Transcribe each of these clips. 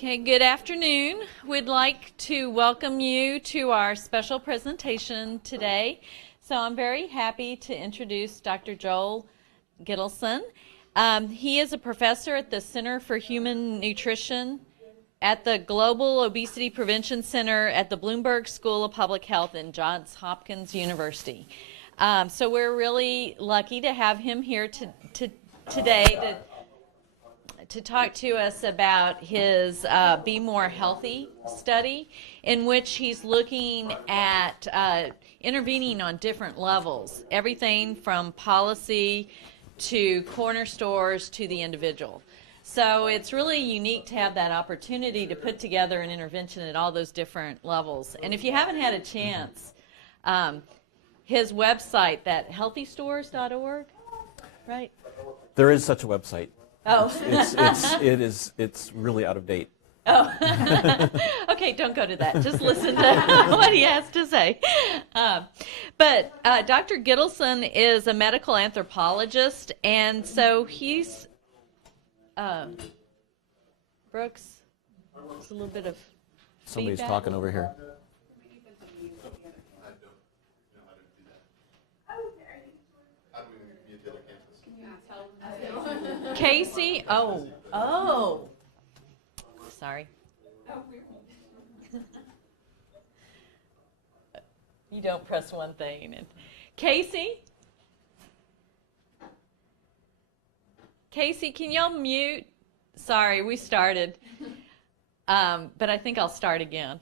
Okay, good afternoon. We'd like to welcome you to our special presentation today. So I'm very happy to introduce Dr. Joel Gittelsohn. He is a professor at the Center for Human Nutrition at the Global Obesity Prevention Center at the Bloomberg School of Public Health in Johns Hopkins University. So we're really lucky to have him here today to talk to us about his Be More Healthy study, in which he's looking at intervening on different levels, everything from policy to corner stores to the individual. So it's really unique to have that opportunity to put together an intervention at all those different levels. And if you haven't had a chance, his website, that healthystores.org, right? There is such a website. Oh. It's really out of date. Oh. Okay, don't go to that. Just listen to what he has to say. But Dr. Gittelsohn is a medical anthropologist, and so he's Brooks, there's a little bit of Somebody's feedback. talking over here. Casey? Oh. Sorry. You don't press one thing. Casey? Casey, can y'all mute? Sorry, we started. But I think I'll start again.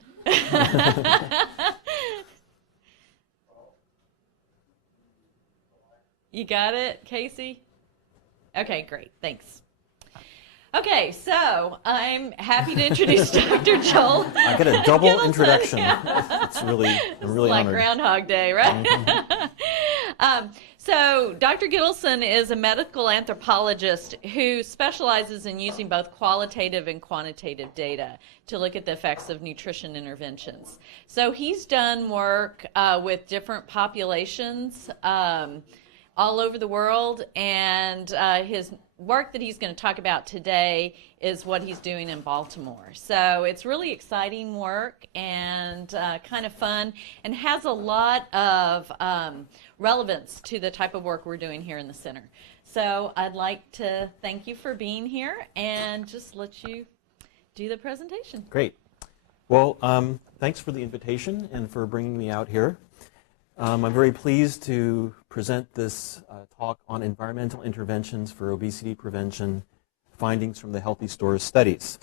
You got it, Casey? Okay, great. Thanks. Okay, so I'm happy to introduce Dr. Joel. I get a double Gittelsohn. introduction. Yeah. I'm really like honored. Groundhog Day, right? Mm-hmm. So Dr. Gittelsohn is a medical anthropologist who specializes in using both qualitative and quantitative data to look at the effects of nutrition interventions. So he's done work with different populations all over the world, and his work that he's going to talk about today is what he's doing in Baltimore. So it's really exciting work and kind of fun, and has a lot of relevance to the type of work we're doing here in the center. So I'd like to thank you for being here and just let you do the presentation. Great. Well, thanks for the invitation and for bringing me out here. I'm very pleased to present this talk on environmental interventions for obesity prevention, findings from the Healthy Stores studies.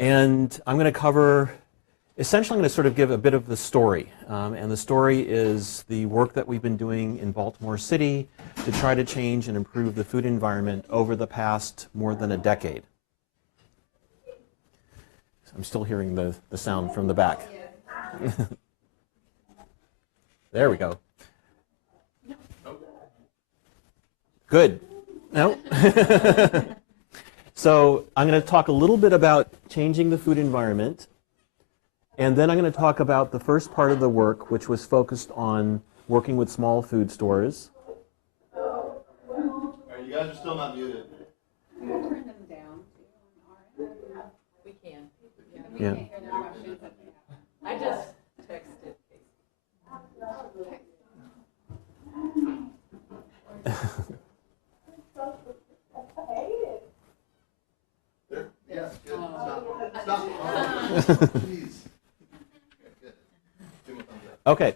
And I'm going to cover, essentially I'm going to sort of give a bit of the story. And the story is the work that we've been doing in Baltimore City to try to change and improve the food environment over the past more than a decade. I'm still hearing the sound from the back. There we go. Good. No? So I'm going to talk a little bit about changing the food environment, and then I'm going to talk about the first part of the work, which was focused on working with small food stores. All right, you guys are still not muted. Can you turn them down on our end? We can. We Yeah. can't hear the questions that they have. I just texted. There? Yes, good. Stop. Please. Good. Give them a thumbs up. Okay.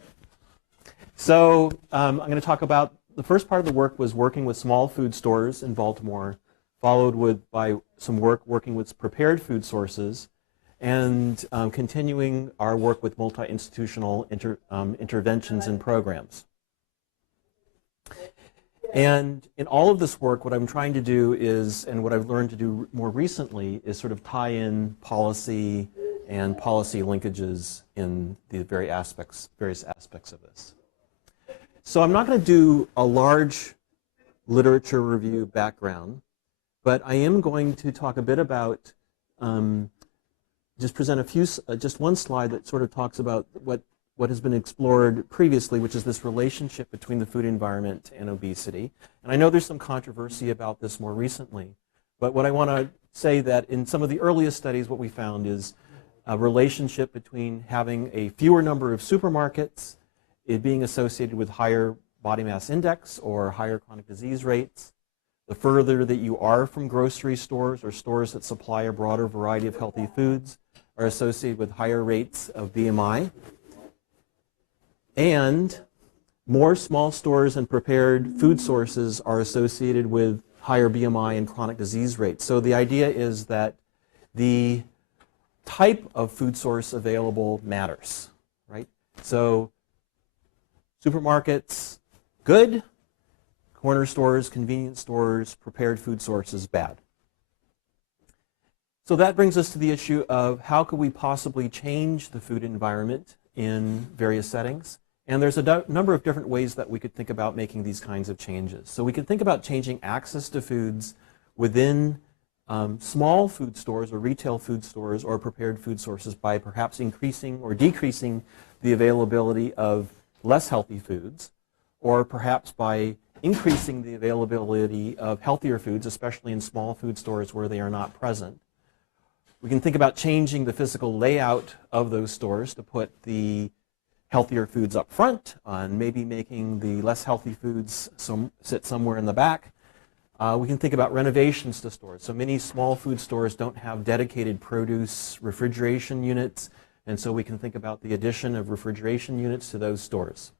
So I'm going to talk about the first part of the work was working with small food stores in Baltimore, followed by some work working with prepared food sources, and continuing our work with multi-institutional interventions and programs. And in all of this work, what I'm trying to do is, and what I've learned to do more recently, is sort of tie in policy and policy linkages in the various aspects of this. So I'm not going to do a large literature review background, but I am going to talk a bit about, just present just one slide that sort of talks about what has been explored previously, which is this relationship between the food environment and obesity. And I know there's some controversy about this more recently, but what I want to say that in some of the earliest studies what we found is a relationship between having a fewer number of supermarkets, it being associated with higher body mass index or higher chronic disease rates. The further that you are from grocery stores or stores that supply a broader variety of healthy foods are associated with higher rates of BMI. And more small stores and prepared food sources are associated with higher BMI and chronic disease rates. So the idea is that the type of food source available matters, right? So supermarkets, good. Corner stores, convenience stores, prepared food sources, bad. So that brings us to the issue of how could we possibly change the food environment in various settings. And there's a number of different ways that we could think about making these kinds of changes. So we could think about changing access to foods within small food stores or retail food stores or prepared food sources by perhaps increasing or decreasing the availability of less healthy foods, or perhaps by increasing the availability of healthier foods, especially in small food stores where they are not present. We can think about changing the physical layout of those stores to put the healthier foods up front and maybe making the less healthy foods sit somewhere in the back. We can think about renovations to stores. So many small food stores don't have dedicated produce refrigeration units, and so we can think about the addition of refrigeration units to those stores.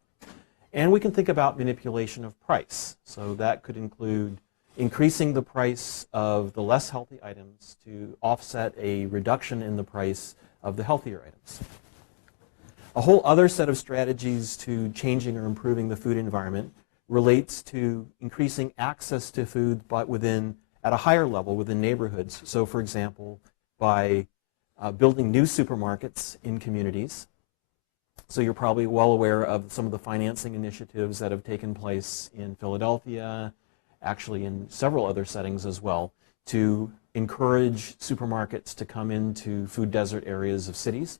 And we can think about manipulation of price. So that could include increasing the price of the less healthy items to offset a reduction in the price of the healthier items. A whole other set of strategies to changing or improving the food environment relates to increasing access to food, but at a higher level within neighborhoods. So for example, by building new supermarkets in communities. So you're probably well aware of some of the financing initiatives that have taken place in Philadelphia, actually in several other settings as well, to encourage supermarkets to come into food desert areas of cities.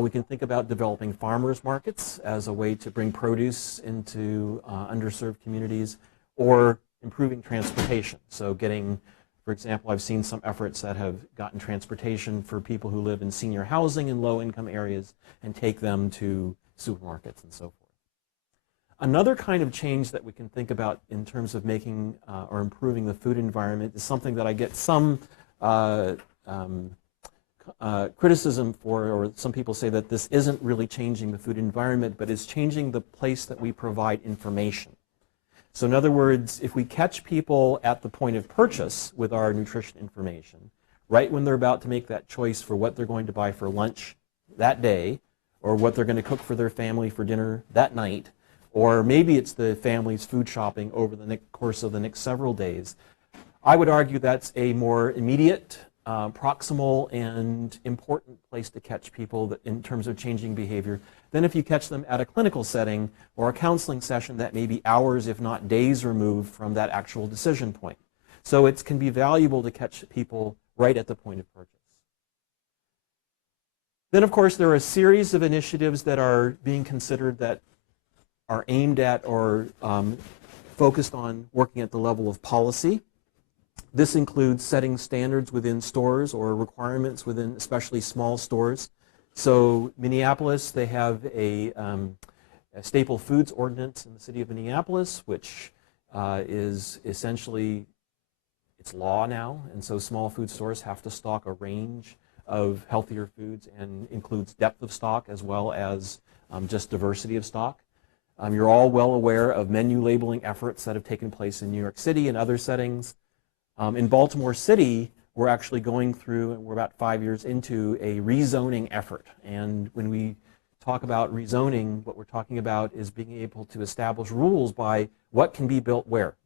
We can think about developing farmers markets as a way to bring produce into underserved communities, or improving transportation. So getting, for example, I've seen some efforts that have gotten transportation for people who live in senior housing in low-income areas and take them to supermarkets and so forth. Another kind of change that we can think about in terms of making or improving the food environment is something that I get some criticism for, or some people say that this isn't really changing the food environment, but is changing the place that we provide information. So in other words, if we catch people at the point of purchase with our nutrition information, right when they're about to make that choice for what they're going to buy for lunch that day, or what they're going to cook for their family for dinner that night, or maybe it's the family's food shopping over the course of the next several days, I would argue that's a more immediate, proximal, and important place to catch people in terms of changing behavior than if you catch them at a clinical setting or a counseling session that may be hours, if not days, removed from that actual decision point. So it can be valuable to catch people right at the point of purchase. Then, of course, there are a series of initiatives that are being considered that are aimed at or focused on working at the level of policy. This includes setting standards within stores or requirements within especially small stores. So Minneapolis, they have a staple foods ordinance in the city of Minneapolis, which is essentially, it's law now, and so small food stores have to stock a range of healthier foods and includes depth of stock as well as just diversity of stock. You're all well aware of menu labeling efforts that have taken place in New York City and other settings. In Baltimore City, we're actually going through, and we're about 5 years into, a rezoning effort. And when we talk about rezoning, what we're talking about is being able to establish rules by what can be built where.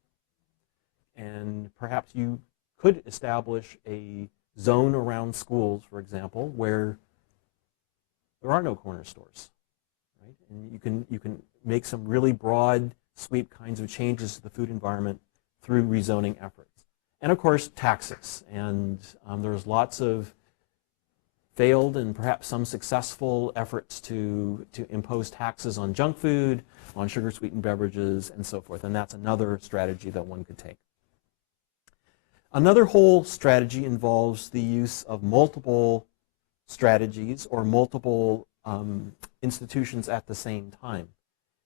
And perhaps you could establish a zone around schools, for example, where there are no corner stores. Right? And you can make some really broad, sweep kinds of changes to the food environment through rezoning efforts. And of course, taxes. And there's lots of failed and perhaps some successful efforts to impose taxes on junk food, on sugar-sweetened beverages, and so forth. And that's another strategy that one could take. Another whole strategy involves the use of multiple strategies or multiple institutions at the same time.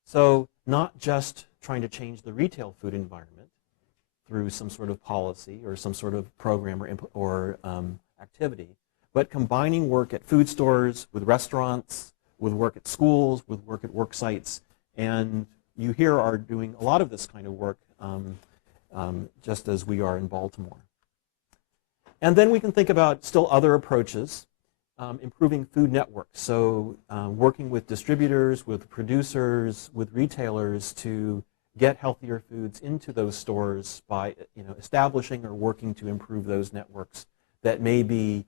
So not just trying to change the retail food environment through some sort of policy or some sort of program or activity, but combining work at food stores with restaurants, with work at schools, with work at work sites. And you here are doing a lot of this kind of work just as we are in Baltimore. And then we can think about still other approaches, improving food networks. So working with distributors, with producers, with retailers to get healthier foods into those stores by establishing or working to improve those networks that may be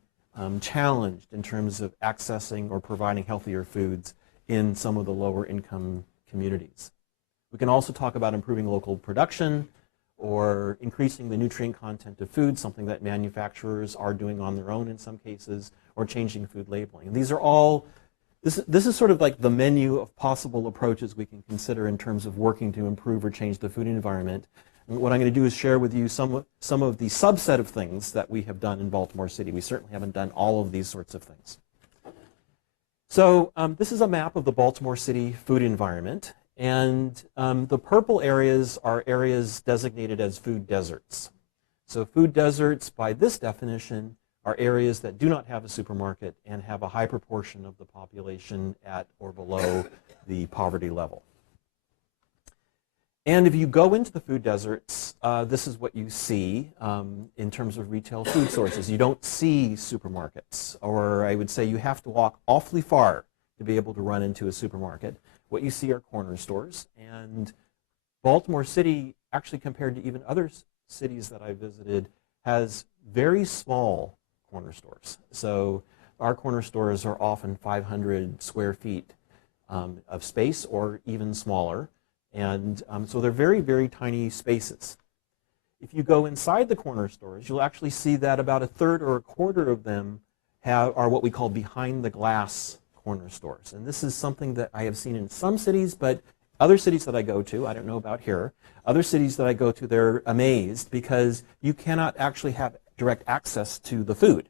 challenged in terms of accessing or providing healthier foods in some of the lower income communities. We can also talk about improving local production or increasing the nutrient content of food, something that manufacturers are doing on their own in some cases, or changing food labeling. And these are all, this is sort of like the menu of possible approaches we can consider in terms of working to improve or change the food environment. And what I'm going to do is share with you some of the subset of things that we have done in Baltimore City. We certainly haven't done all of these sorts of things. So this is a map of the Baltimore City food environment. And the purple areas are areas designated as food deserts. So food deserts, by this definition, are areas that do not have a supermarket and have a high proportion of the population at or below the poverty level. And if you go into the food deserts, this is what you see in terms of retail food sources. You don't see supermarkets, or I would say you have to walk awfully far to be able to run into a supermarket. What you see are corner stores, and Baltimore City, actually compared to even other cities that I visited, has very small corner stores. So our corner stores are often 500 square feet of space or even smaller, and so they're very, very tiny spaces. If you go inside the corner stores, you'll actually see that about a third or a quarter of them are what we call behind the glass corner stores. And this is something that I have seen in some cities, but other cities that I go to, I don't know about here, other cities that I go to, they're amazed because you cannot actually have direct access to the food.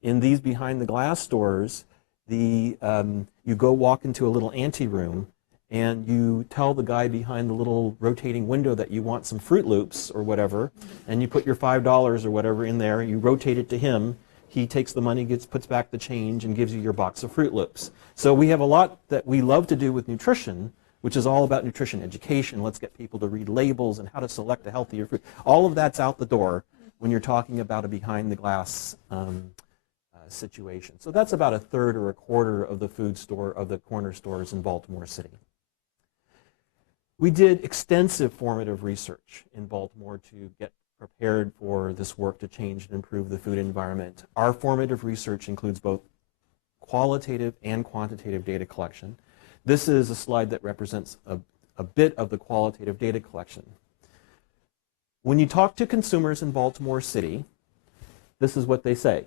In these behind the glass stores, you go walk into a little anteroom and you tell the guy behind the little rotating window that you want some Fruit Loops or whatever, and you put your $5 or whatever in there, you rotate it to him, he takes the money, puts back the change, and gives you your box of Fruit Loops. So we have a lot that we love to do with nutrition, which is all about nutrition education. Let's get people to read labels and how to select a healthier food. All of that's out the door when you're talking about a behind-the-glass situation. So that's about a third or a quarter of the the corner stores in Baltimore City. We did extensive formative research in Baltimore to get prepared for this work to change and improve the food environment. Our formative research includes both qualitative and quantitative data collection. This is a slide that represents a bit of the qualitative data collection. When you talk to consumers in Baltimore City, this is what they say,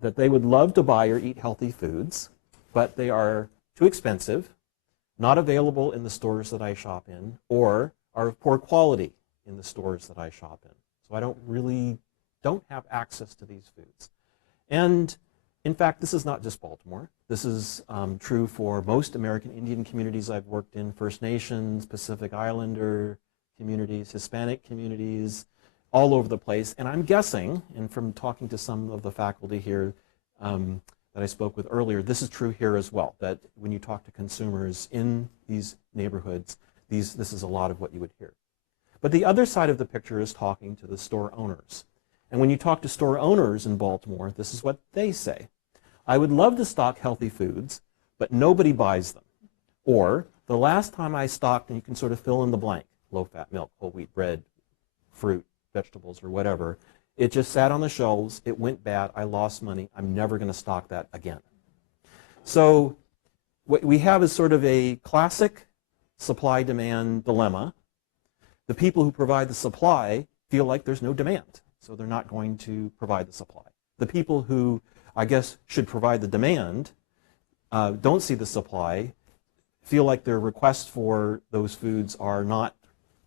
that they would love to buy or eat healthy foods, but they are too expensive, not available in the stores that I shop in, or are of poor quality in the stores that I shop in. So I don't have access to these foods. And in fact, this is not just Baltimore. This is true for most American Indian communities I've worked in, First Nations, Pacific Islander communities, Hispanic communities, all over the place. And I'm guessing, and from talking to some of the faculty here that I spoke with earlier, this is true here as well, that when you talk to consumers in these neighborhoods, this is a lot of what you would hear. But the other side of the picture is talking to the store owners. And when you talk to store owners in Baltimore, this is what they say. I would love to stock healthy foods, but nobody buys them. Or, the last time I stocked, and you can sort of fill in the blank, low-fat milk, whole wheat bread, fruit, vegetables, or whatever, it just sat on the shelves, it went bad, I lost money, I'm never going to stock that again. So what we have is sort of a classic supply-demand dilemma. The people who provide the supply feel like there's no demand, so they're not going to provide the supply. The people who, I guess, should provide the demand don't see the supply, feel like their requests for those foods are not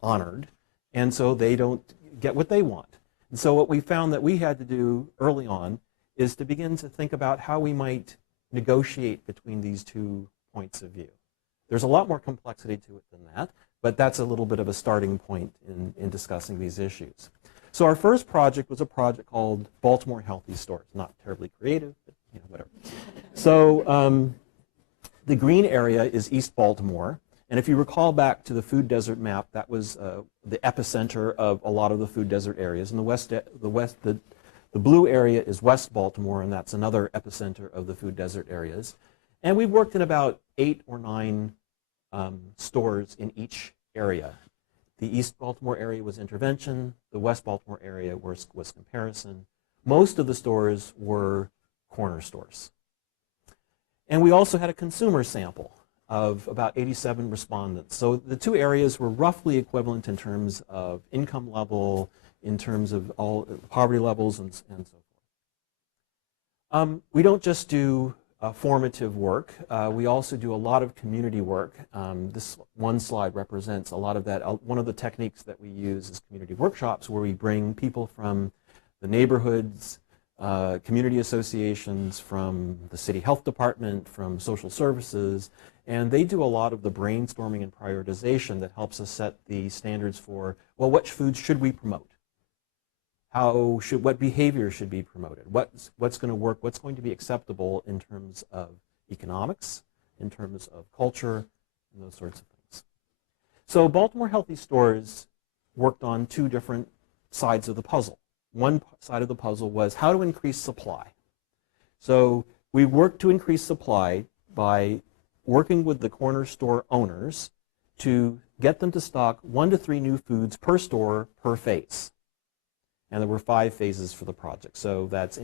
honored, and so they don't get what they want. And so what we found that we had to do early on is to begin to think about how we might negotiate between these two points of view. There's a lot more complexity to it than that, but that's a little bit of a starting point in discussing these issues. So our first project was a project called Baltimore Healthy Stores. Not terribly creative, but whatever. So the green area is East Baltimore. And if you recall back to the food desert map, that was the epicenter of a lot of the food desert areas. And the blue area is West Baltimore, and that's another epicenter of the food desert areas. And we worked in about 8 or 9 stores in each area. The East Baltimore area was intervention. The West Baltimore area was comparison. Most of the stores were corner stores. And we also had a consumer sample of about 87 respondents. So the two areas were roughly equivalent in terms of income level, in terms of all poverty levels, and so forth. We don't just do formative work. We also do a lot of community work. This one slide represents a lot of that. One of the techniques that we use is community workshops, where we bring people from the neighborhoods, community associations, from the city health department, from social services, and they do a lot of the brainstorming and prioritization that helps us set the standards for, well, which foods should we promote? What behavior should be promoted? What's going to work? What's going to be acceptable in terms of economics, in terms of culture, and those sorts of things. So Baltimore Healthy Stores worked on 2 different sides of the puzzle. One side of the puzzle was how to increase supply. So we worked to increase supply by working with the corner store owners to get them to stock 1 to 3 new foods per store per phase. And there were 5 phases for the project. So that's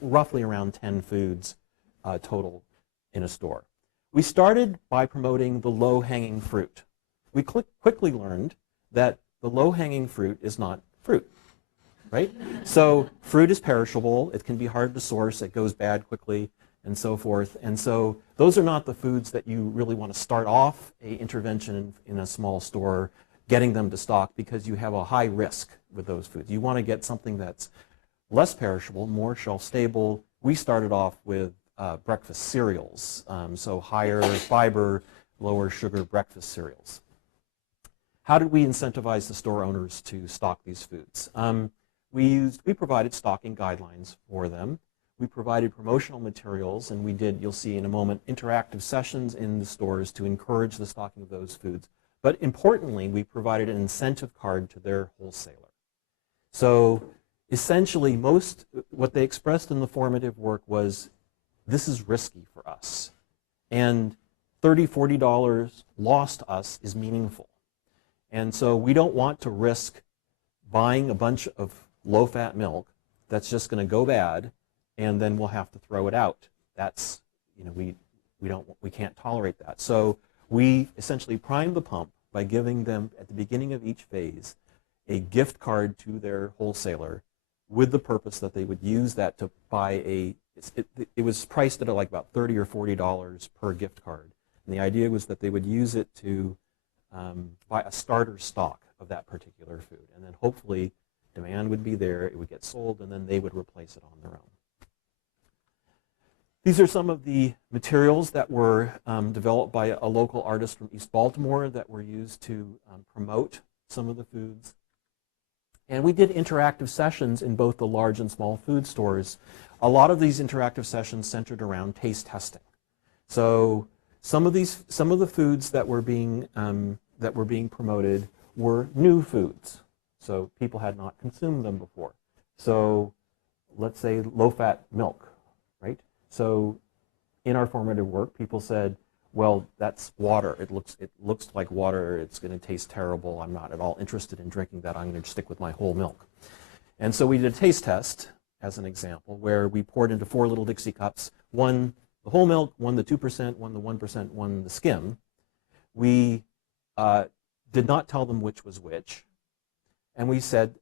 roughly around 10 foods total in a store. We started by promoting the low-hanging fruit. We quickly learned that the low-hanging fruit is not fruit, right? So fruit is perishable. It can be hard to source. It goes bad quickly, and so forth. And so those are not the foods that you really want to start off an intervention in a small store getting them to stock, because you have a high risk with those foods. You want to get something that's less perishable, more shelf stable. We started off with breakfast cereals, so higher fiber, lower sugar breakfast cereals. How did we incentivize the store owners to stock these foods? We provided stocking guidelines for them. We provided promotional materials, and we did, you'll see in a moment, interactive sessions in the stores to encourage the stocking of those foods. But importantly, we provided an incentive card to their wholesaler. So essentially, what they expressed in the formative work was, this is risky for us. And $30, $40 lost to us is meaningful. And so we don't want to risk buying a bunch of low-fat milk that's just going to go bad, and then we'll have to throw it out. That's, we can't tolerate that. So we essentially primed the pump by giving them, at the beginning of each phase, a gift card to their wholesaler with the purpose that they would use that to buy it was priced at like about $30 or $40 per gift card. And the idea was that they would use it to buy a starter stock of that particular food. And then hopefully demand would be there, it would get sold, and then they would replace it on their own. These are some of the materials that were developed by a local artist from East Baltimore that were used to promote some of the foods. And we did interactive sessions in both the large and small food stores. A lot of these interactive sessions centered around taste testing. So some of the foods that were being promoted were new foods. So people had not consumed them before. So let's say low-fat milk, right? So in our formative work, people said, well, that's water. It looks like water. It's going to taste terrible. I'm not at all interested in drinking that. I'm going to stick with my whole milk. And so we did a taste test, as an example, where we poured into 4 little Dixie cups, one the whole milk, one the 2%, one the 1%, one the skim. We did not tell them which was which. And we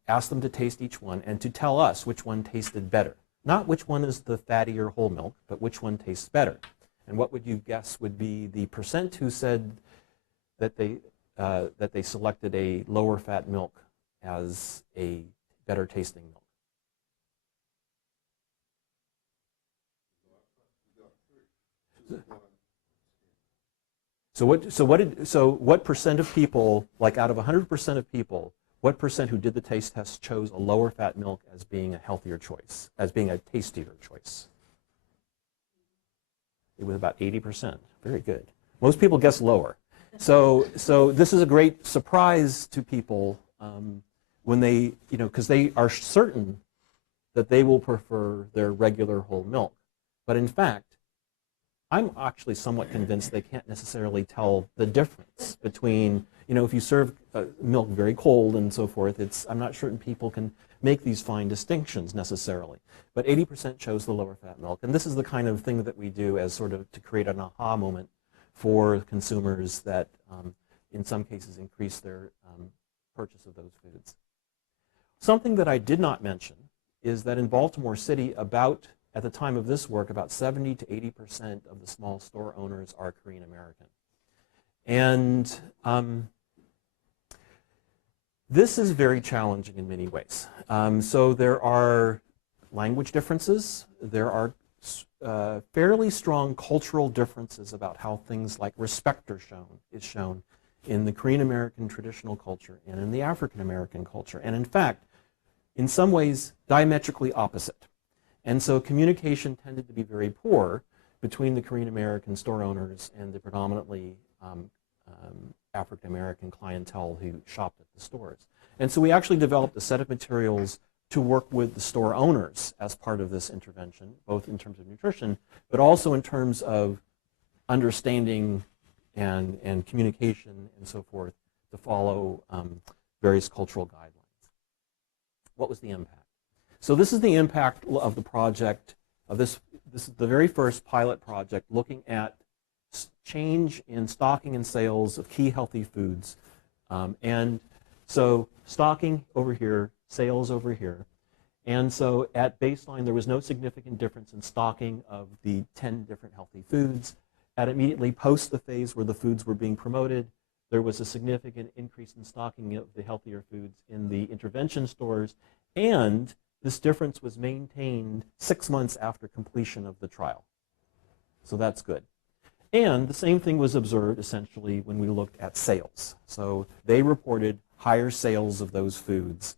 asked them to taste each one and to tell us which one tasted better. Not which one is the fattier whole milk, but which one tastes better. And what would you guess would be the percent who said that they selected a lower fat milk as a better tasting milk? So what percent of people, like out of 100% of people, what percent who did the taste test chose a lower fat milk as being a healthier choice, as being a tastier choice? It was about 80%. Very good. Most people guess lower. So this is a great surprise to people when they, because they are certain that they will prefer their regular whole milk. But in fact, I'm actually somewhat convinced they can't necessarily tell the difference between, if you serve milk very cold and so forth, I'm not certain people can make these fine distinctions necessarily. But 80% chose the lower fat milk. And this is the kind of thing that we do as sort of to create an aha moment for consumers that in some cases increase their purchase of those foods. Something that I did not mention is that in Baltimore City, at the time of this work, about 70 to 80% of the small store owners are Korean American. And this is very challenging in many ways. So there are language differences. There are fairly strong cultural differences about how things like respect is shown in the Korean American traditional culture and in the African American culture. And in fact, in some ways, diametrically opposite. And so communication tended to be very poor between the Korean American store owners and the predominantly African American clientele who shopped at the stores. And so we actually developed a set of materials to work with the store owners as part of this intervention, both in terms of nutrition, but also in terms of understanding and communication and so forth to follow various cultural guidelines. What was the impact? So this is the impact of the project, this is the very first pilot project looking at change in stocking and sales of key healthy foods. And so stocking over here, sales over here. And so at baseline, there was no significant difference in stocking of the 10 different healthy foods. At immediately post the phase where the foods were being promoted, there was a significant increase in stocking of the healthier foods in the intervention stores, and this difference was maintained 6 months after completion of the trial. So that's good. And the same thing was observed essentially when we looked at sales. So they reported higher sales of those foods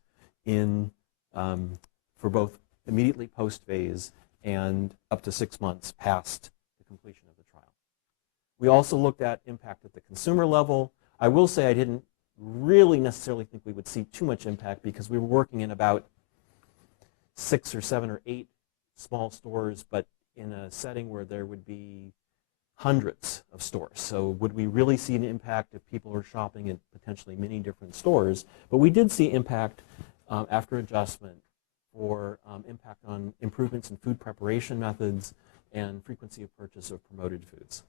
for both immediately post-phase and up to 6 months past the completion of the trial. We also looked at impact at the consumer level. I will say I didn't really necessarily think we would see too much impact because we were working in about 6 or 7 or 8 small stores, but in a setting where there would be hundreds of stores. So would we really see an impact if people are shopping at potentially many different stores? But we did see impact after adjustment for impact on improvements in food preparation methods and frequency of purchase of promoted foods.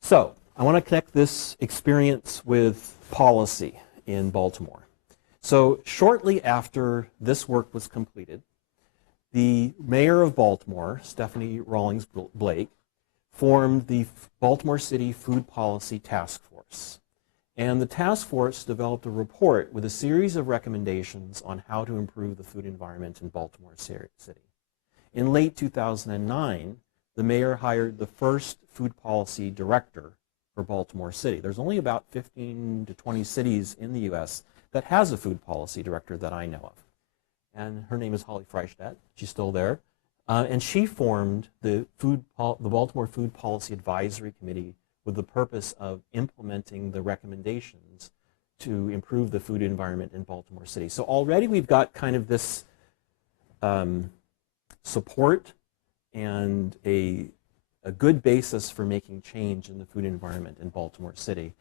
So I want to connect this experience with policy in Baltimore. So shortly after this work was completed, the mayor of Baltimore, Stephanie Rawlings Blake, formed the Baltimore City Food Policy Task Force. And the task force developed a report with a series of recommendations on how to improve the food environment in Baltimore City. In late 2009, the mayor hired the first food policy director for Baltimore City. There's only about 15 to 20 cities in the U.S. that has a food policy director that I know of. And her name is Holly Freistadt. She's still there. And she formed the Baltimore Food Policy Advisory Committee with the purpose of implementing the recommendations to improve the food environment in Baltimore City. So already we've got kind of this support and a good basis for making change in the food environment in Baltimore City.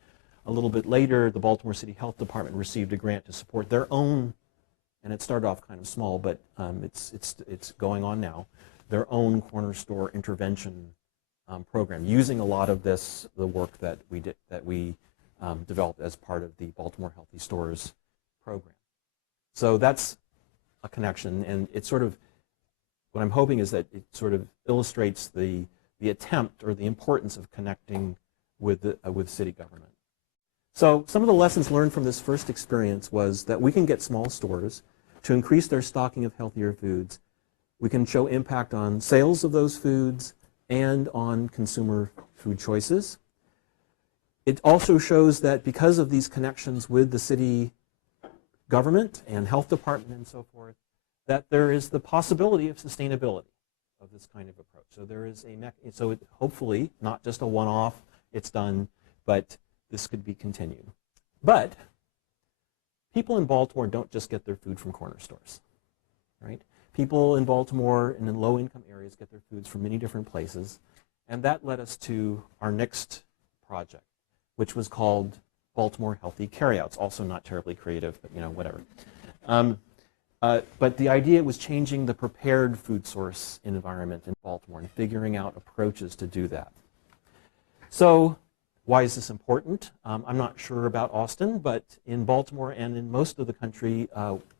A little bit later, the Baltimore City Health Department received a grant to support their own, and it started off kind of small, but it's going on now, their own corner store intervention program, using a lot of the work that we developed as part of the Baltimore Healthy Stores program. So that's a connection, and it's sort of, what I'm hoping is that it sort of illustrates the attempt or the importance of connecting with city government. So some of the lessons learned from this first experience was that we can get small stores to increase their stocking of healthier foods. We can show impact on sales of those foods and on consumer food choices. It also shows that because of these connections with the city government and health department and so forth, that there is the possibility of sustainability of this kind of approach. So there is so hopefully not just a one-off, it's done, but this could be continued. But people in Baltimore don't just get their food from corner stores, right? People in Baltimore and in low-income areas get their foods from many different places, and that led us to our next project, which was called Baltimore Healthy Carryouts. Also not terribly creative, but whatever. But the idea was changing the prepared food source environment in Baltimore and figuring out approaches to do that. So why is this important? I'm not sure about Austin, but in Baltimore and in most of the country,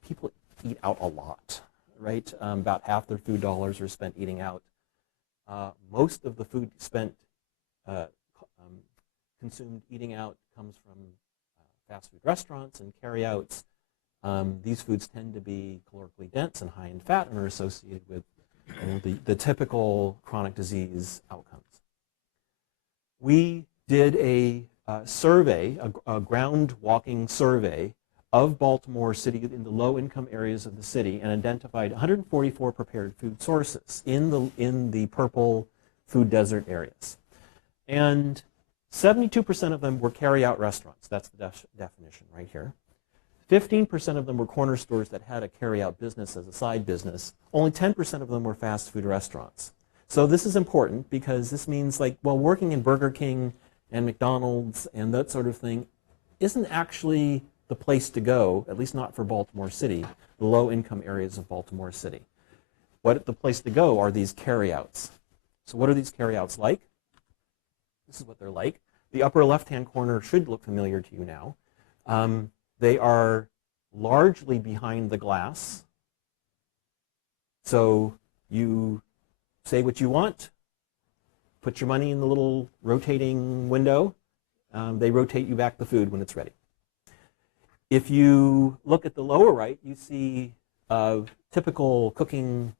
people eat out a lot, right? About half their food dollars are spent eating out. Most of the food spent consumed eating out comes from fast food restaurants and carryouts. These foods tend to be calorically dense and high in fat and are associated with the typical chronic disease outcomes. We did a survey, a ground walking survey of Baltimore City in the low-income areas of the city and identified 144 prepared food sources in the purple food desert areas. And 72% of them were carry-out restaurants. That's the definition right here. 15% of them were corner stores that had a carry-out business as a side business. Only 10% of them were fast food restaurants. So this is important because this means, working in Burger King and McDonald's and that sort of thing isn't actually the place to go, at least not for Baltimore City, the low-income areas of Baltimore City. The place to go are these carryouts. So what are these carryouts like? This is what they're like. The upper left-hand corner should look familiar to you now. They are largely behind the glass. So you say what you want, put your money in the little rotating window. They rotate you back the food when it's ready. If you look at the lower right, you see typical cooking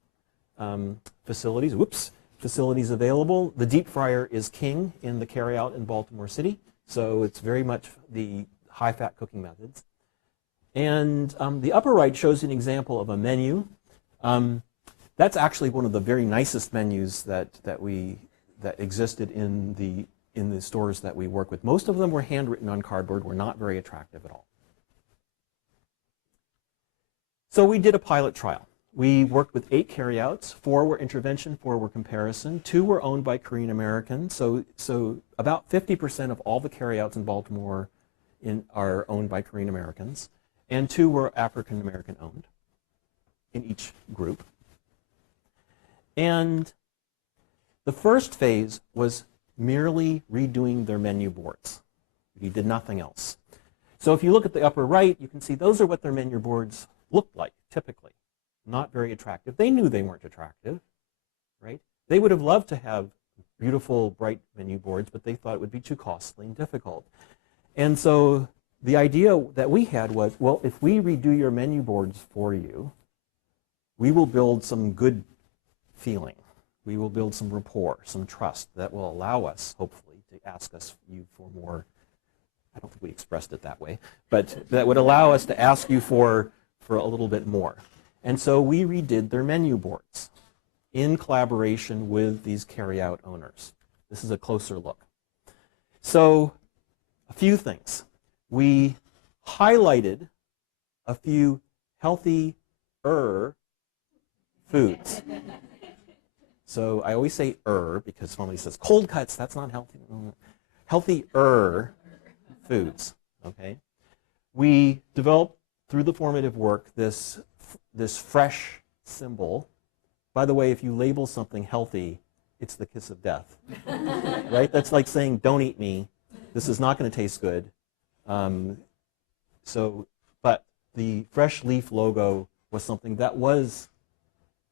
facilities. Facilities available. The deep fryer is king in the carryout in Baltimore City, so it's very much the high-fat cooking methods. And the upper right shows you an example of a menu. That's actually one of the very nicest menus that existed in the stores that we work with. Most of them were handwritten on cardboard, were not very attractive at all. So we did a pilot trial. We worked with 8 carryouts. 4 were intervention, 4 were comparison. 2 were owned by Korean Americans. So about 50% of all the carryouts in Baltimore are owned by Korean Americans. And 2 were African American owned in each group. And the first phase was merely redoing their menu boards. We did nothing else. So if you look at the upper right, you can see those are what their menu boards looked like, typically. Not very attractive. They knew they weren't attractive, right? They would have loved to have beautiful, bright menu boards, but they thought it would be too costly and difficult. And so the idea that we had was, well, if we redo your menu boards for you, we will build some good feeling. We will build some rapport, some trust that will allow us, hopefully, to ask you for more. I don't think we expressed it that way, but that would allow us to ask you for a little bit more. And so we redid their menu boards in collaboration with these carryout owners. This is a closer look. So a few things. We highlighted a few healthier foods. So I always say because somebody says cold cuts, that's not healthy. Healthier foods, okay? We developed through the formative work this fresh symbol. By the way, if you label something healthy, it's the kiss of death, right? That's like saying, don't eat me. This is not going to taste good. But the fresh leaf logo was something that was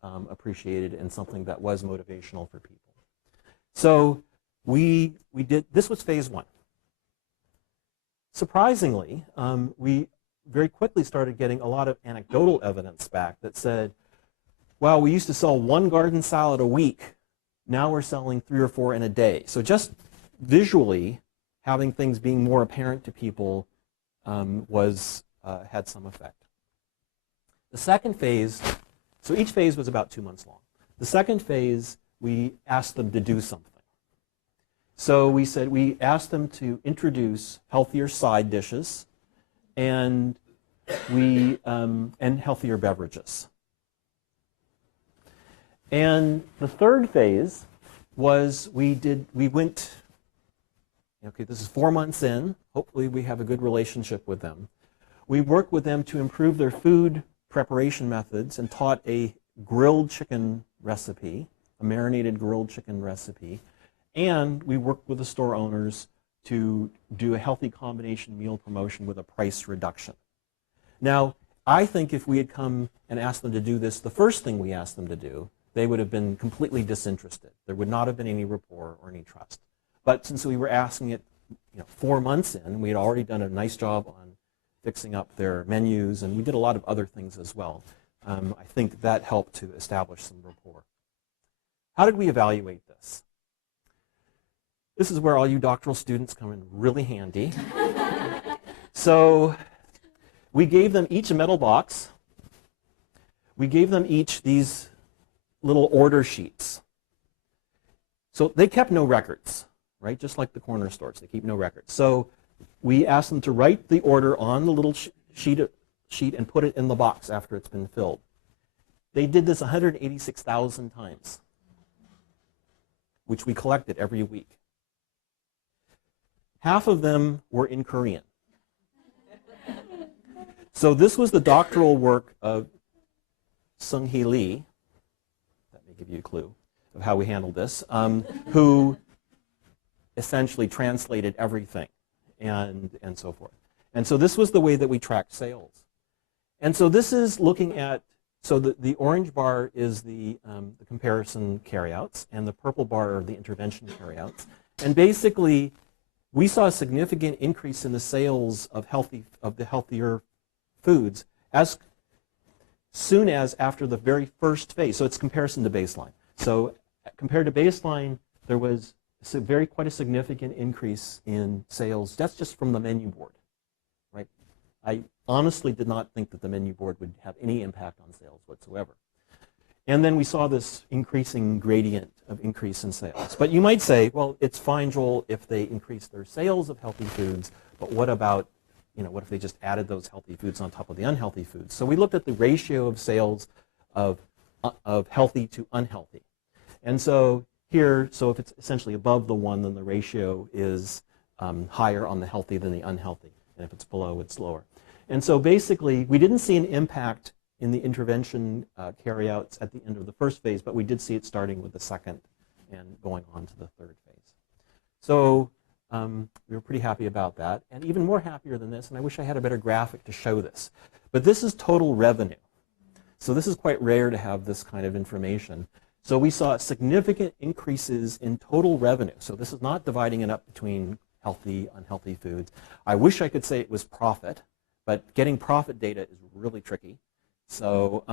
appreciated and something that was motivational for people. So we did, this was phase 1. Surprisingly, we very quickly started getting a lot of anecdotal evidence back that said, well, we used to sell 1 garden salad a week. Now we're selling 3 or 4 in a day. So just visually, having things being more apparent to people had some effect. The second phase, so each phase was about 2 months long. The second phase, we asked them to do something. So we asked them to introduce healthier side dishes and healthier beverages. And the third phase was this is 4 months in. Hopefully we have a good relationship with them. We worked with them to improve their food preparation methods and taught a grilled chicken recipe, a marinated grilled chicken recipe. And we worked with the store owners to do a healthy combination meal promotion with a price reduction. Now, I think if we had come and asked them to do this, the first thing we asked them to do, they would have been completely disinterested. There would not have been any rapport or any trust. But since we were asking it 4 months in, we had already done a nice job on fixing up their menus, and we did a lot of other things as well. I think that helped to establish some rapport. How did we evaluate this? This is where all you doctoral students come in really handy. So we gave them each a metal box. We gave them each these little order sheets. So they kept no records, right? Just like the corner stores, they keep no records. So we asked them to write the order on the little sheet and put it in the box after it's been filled. They did this 186,000 times, which we collected every week. Half of them were in Korean. So this was the doctoral work of Sung-hee Lee, that may give you a clue of how we handled this, who essentially translated everything and so forth. And so this was the way that we tracked sales. And so this is looking at, so the orange bar is the comparison carryouts, and the purple bar are the intervention carryouts. And basically, we saw a significant increase in the sales of the healthier foods as soon as after the very first phase. So it's comparison to baseline. So compared to baseline, there was quite a significant increase in sales. That's just from the menu board, right? I honestly did not think that the menu board would have any impact on sales whatsoever. And then we saw this increasing gradient of increase in sales. But you might say, well, it's fine, Joel, if they increase their sales of healthy foods, but what about, what if they just added those healthy foods on top of the unhealthy foods? So we looked at the ratio of sales of healthy to unhealthy. And so here, so if it's essentially above the 1, then the ratio is higher on the healthy than the unhealthy. And if it's below, it's lower. And so basically, we didn't see an impact in the intervention carryouts at the end of the first phase, but we did see it starting with the second and going on to the third phase. So we were pretty happy about that, and even more happier than this, and I wish I had a better graphic to show this, but this is total revenue. So this is quite rare to have this kind of information. So we saw significant increases in total revenue. So this is not dividing it up between healthy, unhealthy foods. I wish I could say it was profit, but getting profit data is really tricky. So,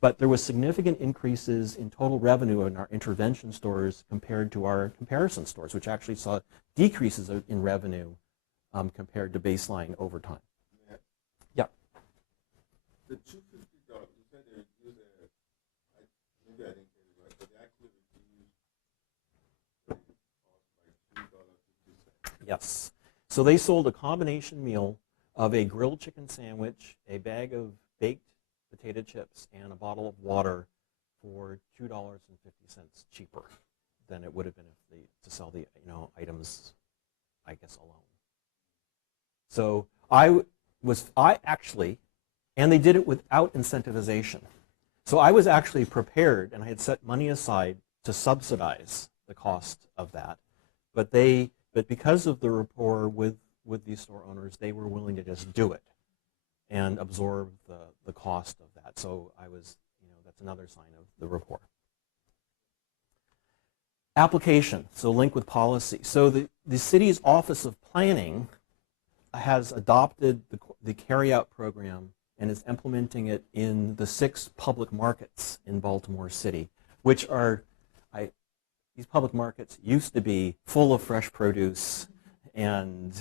but there was significant increases in total revenue in our intervention stores compared to our comparison stores, which actually saw decreases in revenue compared to baseline over time. Yeah. The $250, you said they reduced maybe I didn't get it right, but they actually reduced the cost by $2.50. Yes. So they sold a combination meal of a grilled chicken sandwich, a bag of baked potato chips, and a bottle of water for $2.50 cheaper than it would have been if they to sell the items, I guess, alone. So I actually, and they did it without incentivization. So I was actually prepared, and I had set money aside to subsidize the cost of that. But because of the rapport with these store owners, they were willing to just do it and absorb the cost of that. So I was, that's another sign of the rapport. Application, so link with policy. So the city's Office of Planning has adopted the carryout program and is implementing it in the 6 public markets in Baltimore City, which are, these public markets used to be full of fresh produce and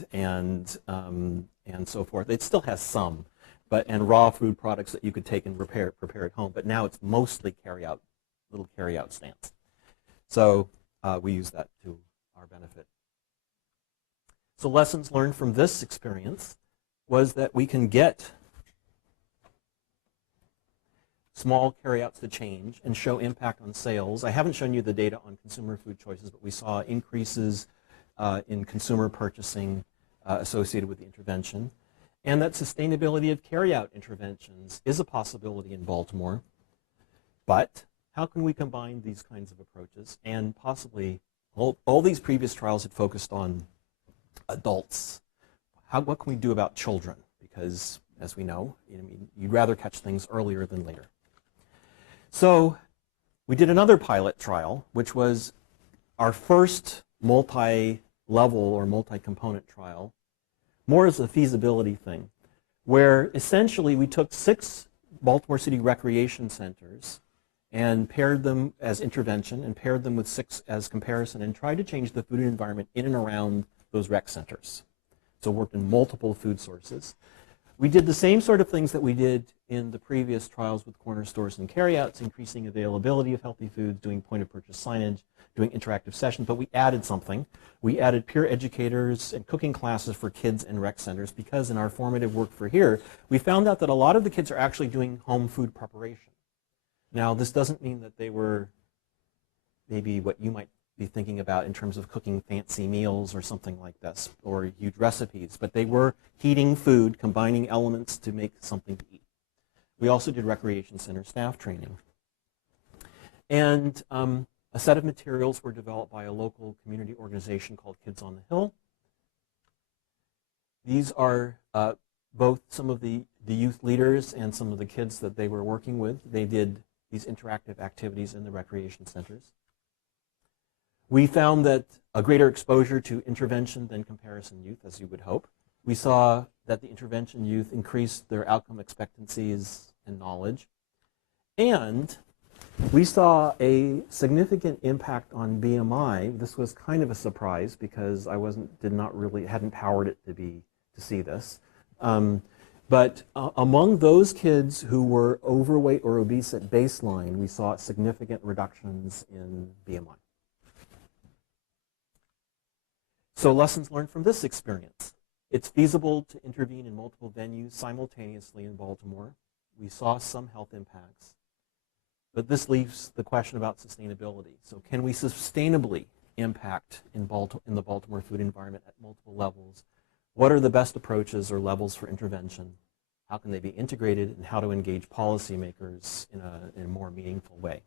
so forth. It still has some, and raw food products that you could take and prepare at home. But now it's mostly little carry-out stands. So we use that to our benefit. So lessons learned from this experience was that we can get small carryouts to change and show impact on sales. I haven't shown you the data on consumer food choices, but we saw increases in consumer purchasing associated with the intervention, and that sustainability of carryout interventions is a possibility in Baltimore. But how can we combine these kinds of approaches? And possibly, all these previous trials had focused on adults. What can we do about children? Because, as we know, you'd rather catch things earlier than later. So we did another pilot trial, which was our first multi-level or multi-component trial, more as a feasibility thing, where essentially we took 6 Baltimore City recreation centers and paired them as intervention and paired them with 6 as comparison and tried to change the food environment in and around those rec centers. So worked in multiple food sources. We did the same sort of things that we did in the previous trials with corner stores and carryouts, increasing availability of healthy foods, doing point-of-purchase signage, doing interactive sessions, but we added something. We added peer educators and cooking classes for kids in rec centers because in our formative work for here, we found out that a lot of the kids are actually doing home food preparation. Now, this doesn't mean that they were maybe what you might be thinking about in terms of cooking fancy meals or something like this, or huge recipes, but they were heating food, combining elements to make something to eat. We also did recreation center staff training. And a set of materials were developed by a local community organization called Kids on the Hill. These are both some of the youth leaders and some of the kids that they were working with. They did these interactive activities in the recreation centers. We found that a greater exposure to intervention than comparison youth, as you would hope. We saw that the intervention youth increased their outcome expectancies and knowledge. And we saw a significant impact on BMI. This was kind of a surprise because I hadn't powered it to see this. But among those kids who were overweight or obese at baseline, we saw significant reductions in BMI. So lessons learned from this experience. It's feasible to intervene in multiple venues simultaneously in Baltimore. We saw some health impacts. But this leaves the question about sustainability. So can we sustainably impact in the Baltimore food environment at multiple levels? What are the best approaches or levels for intervention? How can they be integrated, and how to engage policymakers in a more meaningful way?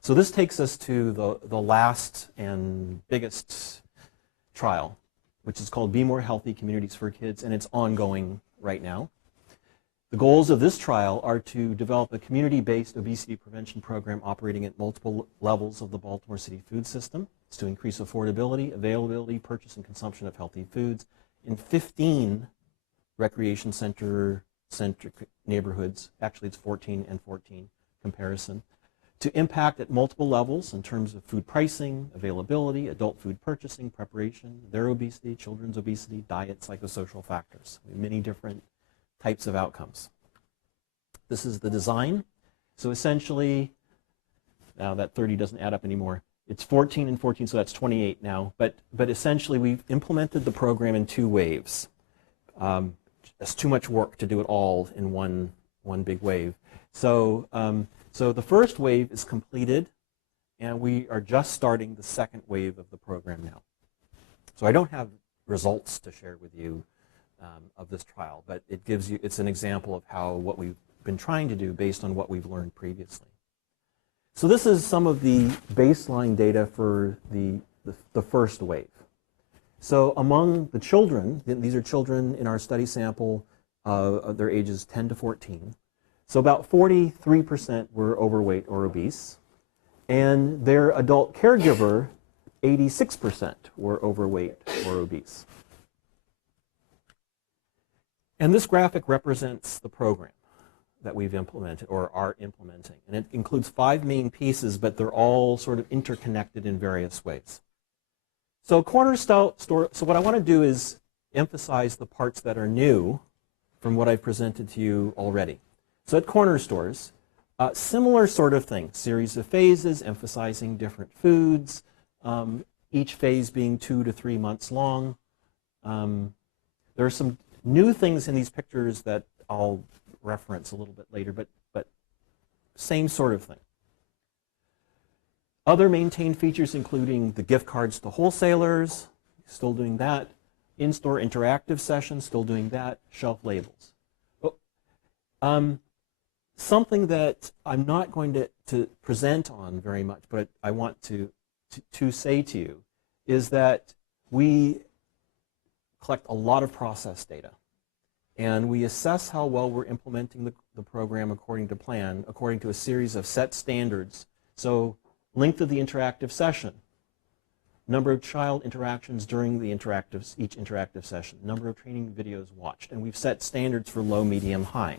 So this takes us to the last and biggest trial, which is called Be More Healthy Communities for Kids, and it's ongoing right now. The goals of this trial are to develop a community-based obesity prevention program operating at multiple levels of the Baltimore City food system. It's to increase affordability, availability, purchase, and consumption of healthy foods in 15 recreation center-centric neighborhoods. Actually, it's 14 and 14 comparison. To impact at multiple levels in terms of food pricing, availability, adult food purchasing, preparation, their obesity, children's obesity, diet, psychosocial factors. Many different types of outcomes. This is the design. So essentially, now that 30 doesn't add up anymore. It's 14 and 14, so that's 28 now. But essentially, we've implemented the program in 2 waves. It's too much work to do it all in one big wave. So the first wave is completed, and we are just starting the second wave of the program now. So I don't have results to share with you of this trial, but it's an example of what we've been trying to do based on what we've learned previously. So this is some of the baseline data for the first wave. So among the children, these are children in our study sample of their ages 10 to 14. So about 43% were overweight or obese, and their adult caregiver, 86% were overweight or obese. And this graphic represents the program. that we've implemented or are implementing. And it includes 5 main pieces, but they're all sort of interconnected in various ways. So cornerstone store, so what I want to do is emphasize the parts that are new from what I've presented to you already. So at corner stores, similar sort of thing, series of phases emphasizing different foods, each phase being 2 to 3 months long. There are some new things in these pictures that I'll reference a little bit later, but same sort of thing. Other maintained features including the gift cards to wholesalers, still doing that. In-store interactive sessions, still doing that. Shelf labels. Something that I'm not going to present on very much, but I want to say to you, is that we collect a lot of process data. And we assess how well we're implementing the program according to plan, according to a series of set standards. So length of the interactive session, number of child interactions during the each interactive session, number of training videos watched. And we've set standards for low, medium, high.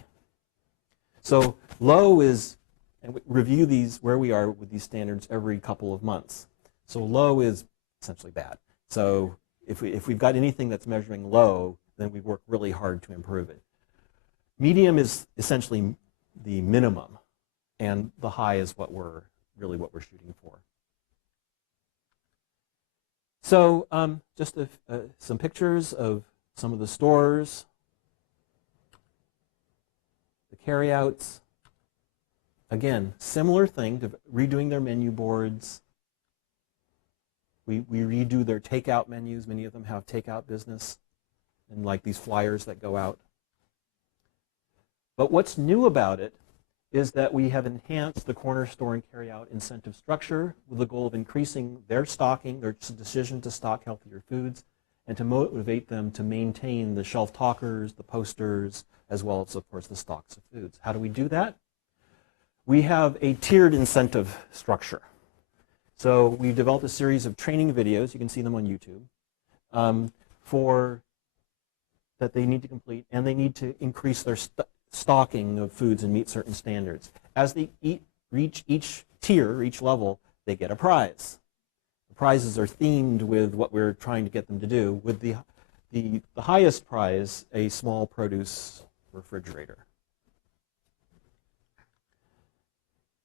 So low is, and we review these, where we are with these standards every couple of months. So low is essentially bad. So if we've got anything that's measuring low, then we work really hard to improve it. Medium is essentially the minimum, and the high is what we're shooting for. So just some pictures of some of the stores, the carryouts. Again, similar thing to redoing their menu boards. We redo their takeout menus. Many of them have takeout business, and like these flyers that go out. But what's new about it is that we have enhanced the corner store and carryout incentive structure with the goal of increasing their stocking, their decision to stock healthier foods, and to motivate them to maintain the shelf talkers, the posters, as well as, of course, the stocks of foods. How do we do that? We have a tiered incentive structure. So we developed a series of training videos, you can see them on YouTube, that they need to complete, and they need to increase their stocking of foods and meet certain standards. As they reach each tier, each level, they get a prize. The prizes are themed with what we're trying to get them to do. With the highest prize, a small produce refrigerator.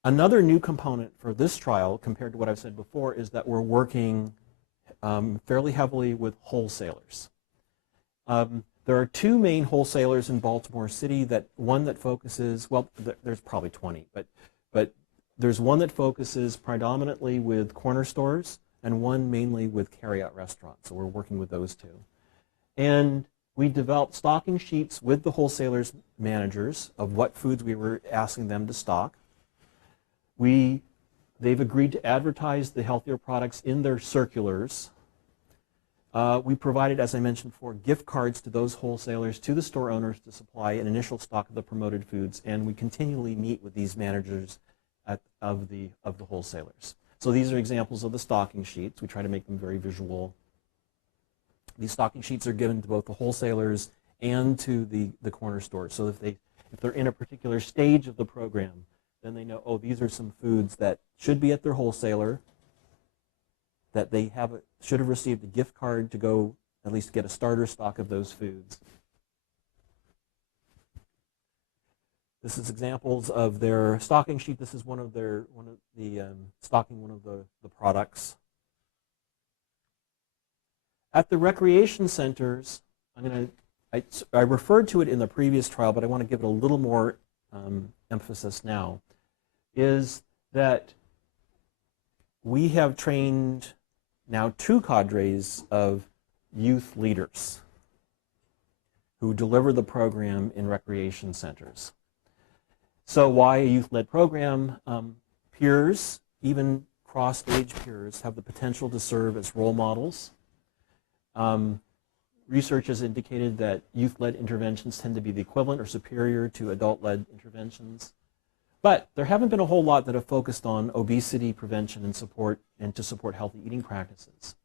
Another new component for this trial, compared to what I've said before, is that we're working fairly heavily with wholesalers. There are 2 main wholesalers in Baltimore City. One that focuses, well, there's probably 20, but there's one that focuses predominantly with corner stores and one mainly with carryout restaurants. So we're working with those 2. And we developed stocking sheets with the wholesalers' managers of what foods we were asking them to stock. They've agreed to advertise the healthier products in their circulars. We provided, as I mentioned before, gift cards to those wholesalers, to the store owners, to supply an initial stock of the promoted foods, and we continually meet with these managers of the wholesalers. So these are examples of the stocking sheets. We try to make them very visual. These stocking sheets are given to both the wholesalers and to the corner stores. So if they're in a particular stage of the program, then they know, oh, these are some foods that should be at their wholesaler, that they should have received a gift card to go at least get a starter stock of those foods. This is examples of their stocking sheet. This is one of the products. At the recreation centers, I referred to it in the previous trial, but I want to give it a little more emphasis now, is that we have trained now 2 cadres of youth leaders who deliver the program in recreation centers. So why a youth-led program? Peers, even cross-age peers, have the potential to serve as role models. Research has indicated that youth-led interventions tend to be the equivalent or superior to adult-led interventions. But there haven't been a whole lot that have focused on obesity prevention and support, and to support healthy eating practices.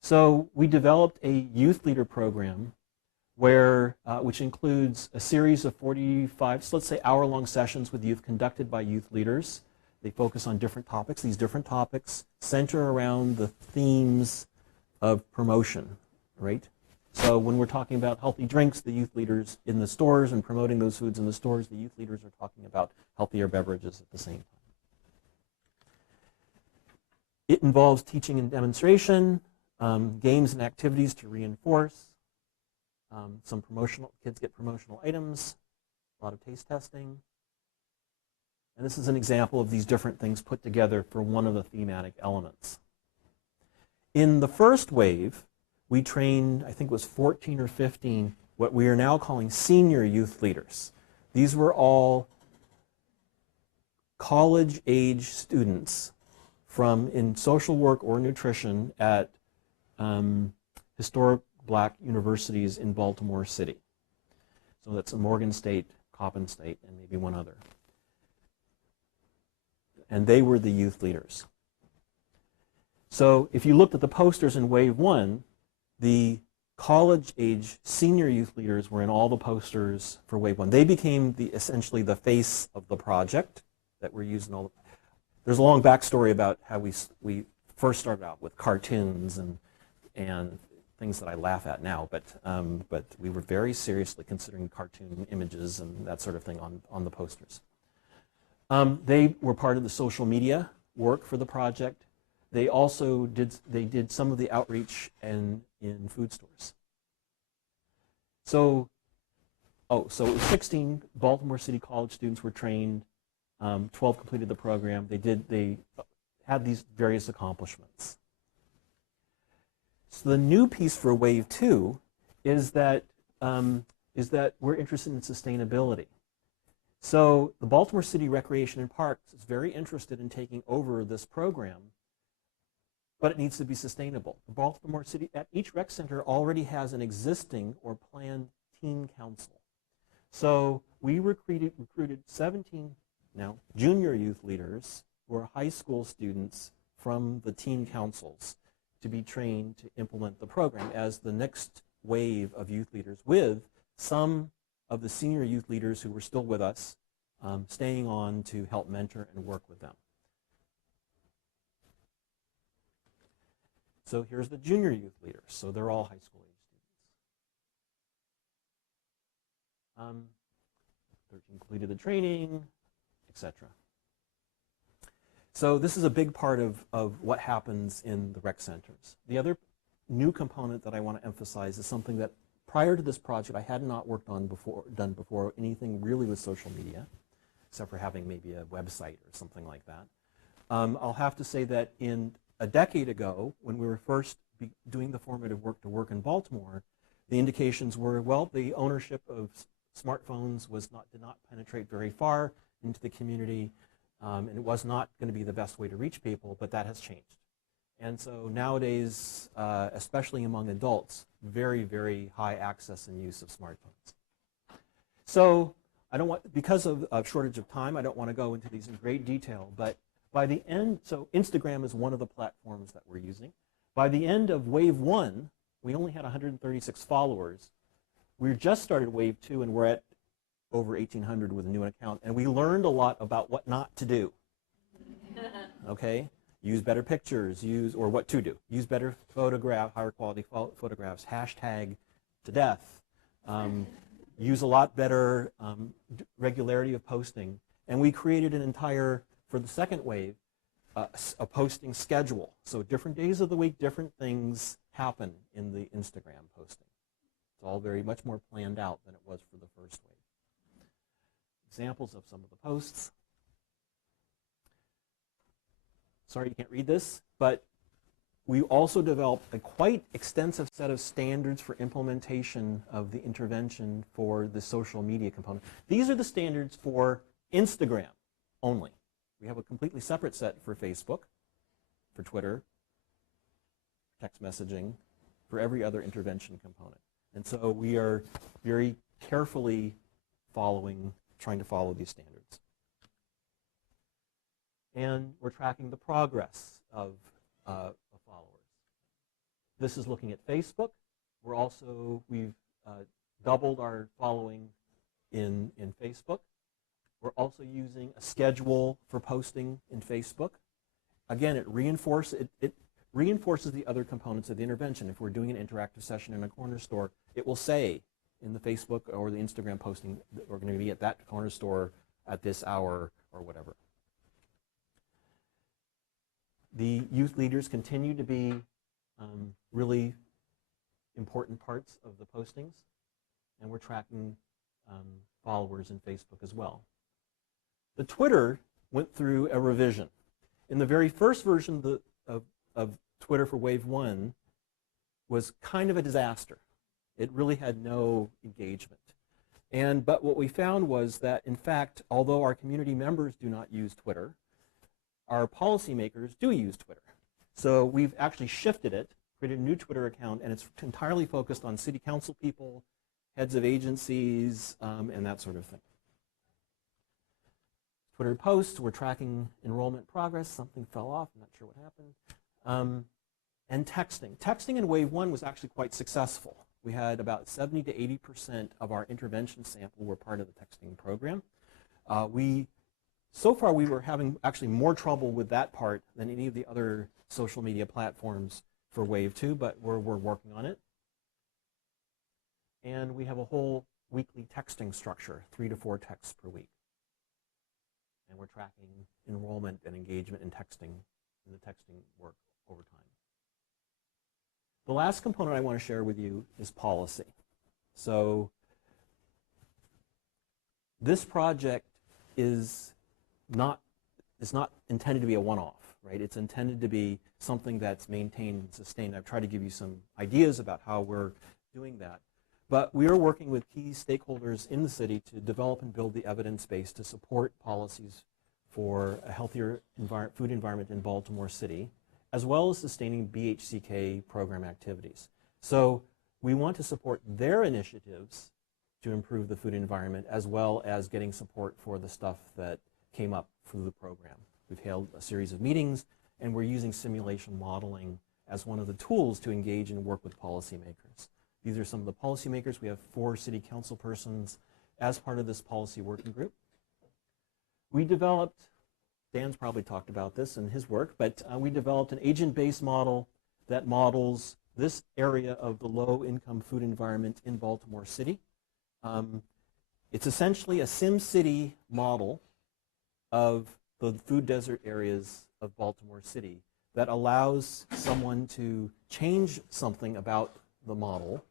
So we developed a youth leader program which includes a series of 45, so let's say hour-long sessions with youth conducted by youth leaders. They focus on different topics. These different topics center around the themes of promotion, right? So when we're talking about healthy drinks, the youth leaders in the stores and promoting those foods in the stores, the youth leaders are talking about healthier beverages at the same time. It involves teaching and demonstration, games and activities to reinforce, some promotional, kids get promotional items, a lot of taste testing. And this is an example of these different things put together for one of the thematic elements. In the first wave, we trained, I think it was 14 or 15, what we are now calling senior youth leaders. These were all college-age students in social work or nutrition at historic black universities in Baltimore City. So that's Morgan State, Coppin State, and maybe one other. And they were the youth leaders. So if you looked at the posters in Wave 1, the college-age senior youth leaders were in all the posters for Wave 1. They became essentially the face of the project that we're using all the. There's a long backstory about how we first started out with cartoons and things that I laugh at now, but we were very seriously considering cartoon images and that sort of thing on the posters. They were part of the social media work for the project. They also did some of the outreach in food stores. So it was 16 Baltimore City college students were trained. 12 completed the program. They had these various accomplishments. So the new piece for Wave 2 is that we're interested in sustainability. So the Baltimore City Recreation and Parks is very interested in taking over this program, but it needs to be sustainable. The Baltimore City, at each rec center already has an existing or planned teen council. So we recruited 17 now junior youth leaders who are high school students from the teen councils to be trained to implement the program as the next wave of youth leaders, with some of the senior youth leaders who were still with us staying on to help mentor and work with them. So here's the junior youth leaders. So they're all high school age students. 13 completed the training, etc. So this is a big part of what happens in the rec centers. The other new component that I want to emphasize is something that prior to this project I had not worked on done before anything really with social media, except for having maybe a website or something like that. I'll have to say that in a decade ago, when we were first doing the formative work to work in Baltimore, the indications were, well, the ownership of smartphones did not penetrate very far into the community, and it was not going to be the best way to reach people, but that has changed. And so nowadays, especially among adults, very, very high access and use of smartphones. So because of a shortage of time, I don't want to go into these in great detail, but by the end, so Instagram is one of the platforms that we're using. By the end of Wave 1, we only had 136 followers. We just started Wave 2, and we're at over 1,800 with a new account, and we learned a lot about what not to do. Okay? Use better pictures, or what to do. Use better higher quality photographs, hashtag to death. Use a lot better regularity of posting. And we created an entire, for the second wave, a posting schedule. So different days of the week, different things happen in the Instagram posting. It's all very much more planned out than it was for the first wave. Examples of some of the posts. Sorry you can't read this, but we also developed a quite extensive set of standards for implementation of the intervention for the social media component. These are the standards for Instagram only. We have a completely separate set for Facebook, for Twitter, text messaging, for every other intervention component. And so we are very carefully trying to follow these standards. And we're tracking the progress of followers. This is looking at Facebook. We've doubled our following in Facebook. We're also using a schedule for posting in Facebook. Again, it reinforces the other components of the intervention. If we're doing an interactive session in a corner store, it will say in the Facebook or the Instagram posting that we're going to be at that corner store at this hour or whatever. The youth leaders continue to be really important parts of the postings, and we're tracking followers in Facebook as well. The Twitter went through a revision. In the very first version of Twitter for Wave 1 was kind of a disaster. It really had no engagement. But what we found was that, in fact, although our community members do not use Twitter, our policymakers do use Twitter. So we've actually shifted it, created a new Twitter account, and it's entirely focused on city council people, heads of agencies, and that sort of thing. Twitter posts, we're tracking enrollment progress. Something fell off, I'm not sure what happened. And texting. Texting in Wave 1 was actually quite successful. We had about 70 to 80% of our intervention sample were part of the texting program. So far we were having actually more trouble with that part than any of the other social media platforms for Wave 2, but we're working on it. And we have a whole weekly texting structure, 3 to 4 texts per week. And we're tracking enrollment and engagement in texting, in the texting work over time. The last component I want to share with you is policy. So this project is not intended to be a one-off, right? It's intended to be something that's maintained and sustained. I've tried to give you some ideas about how we're doing that. But we are working with key stakeholders in the city to develop and build the evidence base to support policies for a healthier food environment in Baltimore City, as well as sustaining BHCK program activities. So we want to support their initiatives to improve the food environment, as well as getting support for the stuff that came up through the program. We've held a series of meetings, and we're using simulation modeling as one of the tools to engage and work with policymakers. These are some of the policymakers. We have 4 city council persons as part of this policy working group. We developed, Dan's probably talked about this in his work, but we developed an agent-based model that models this area of the low-income food environment in Baltimore City. It's essentially a SimCity model of the food desert areas of Baltimore City that allows someone to change something about the model,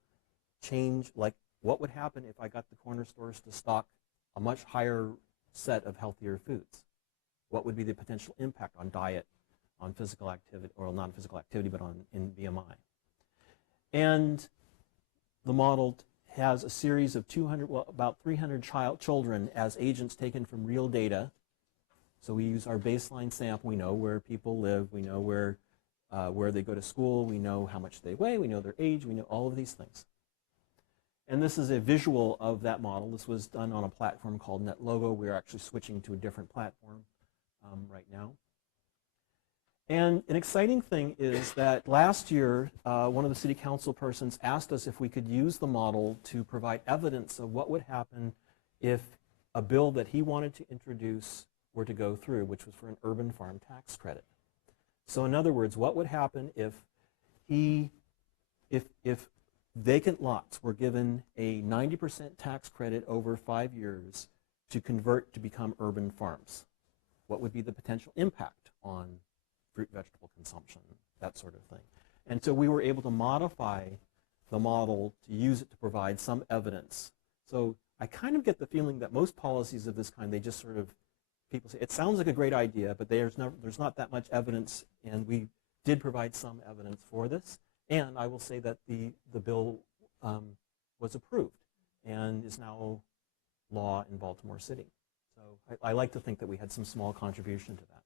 change like what would happen if I got the corner stores to stock a much higher set of healthier foods. What would be the potential impact on diet, on physical activity, or not physical activity, but in BMI. And the model has a series of about 300 children as agents taken from real data. So we use our baseline sample. We know where people live. We know where they go to school. We know how much they weigh. We know their age. We know all of these things. And this is a visual of that model. This was done on a platform called NetLogo. We're actually switching to a different platform right now. And an exciting thing is that last year, one of the city council persons asked us if we could use the model to provide evidence of what would happen if a bill that he wanted to introduce were to go through, which was for an urban farm tax credit. So in other words, what would happen if vacant lots were given a 90% tax credit over 5 years to convert to become urban farms? What would be the potential impact on fruit, vegetable consumption, that sort of thing? And so we were able to modify the model to use it to provide some evidence. So I kind of get the feeling that most policies of this kind, they just sort of, people say, it sounds like a great idea, but there's not that much evidence, and we did provide some evidence for this. And I will say that the bill was approved and is now law in Baltimore City. So I like to think that we had some small contribution to that.